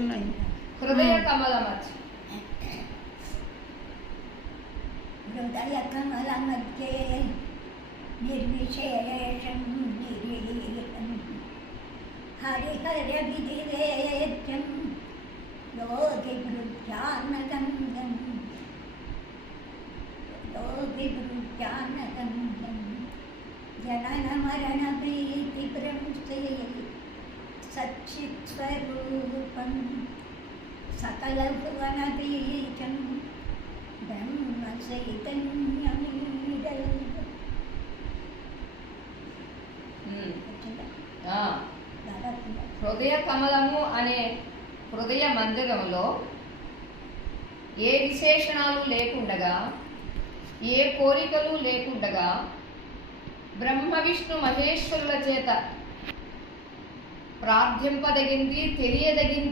ఉన్నాయి. హృదయ కమలమధ్య హృదయ కమల మధ్యే నిర్విశేషం నిరీహం హరిహర విధివేద్యం యోగి భృత్యాన్నగంధం జనన మరణ ప్రీతి భ్రంశే సచ్చిత్స్వరూపం సకల భువన బీజం బ్రహ్మ చైతన్యమీడల్. హృదయ కమలము అనే హృదయ మందిరంలో ఏ విశేషణాలు లేకుండగా, ఏ కోరికలు లేకుండగా బ్రహ్మ విష్ణు మహేశ్వరుల చేత ప్రార్థింపదగింది, తెలియదగింది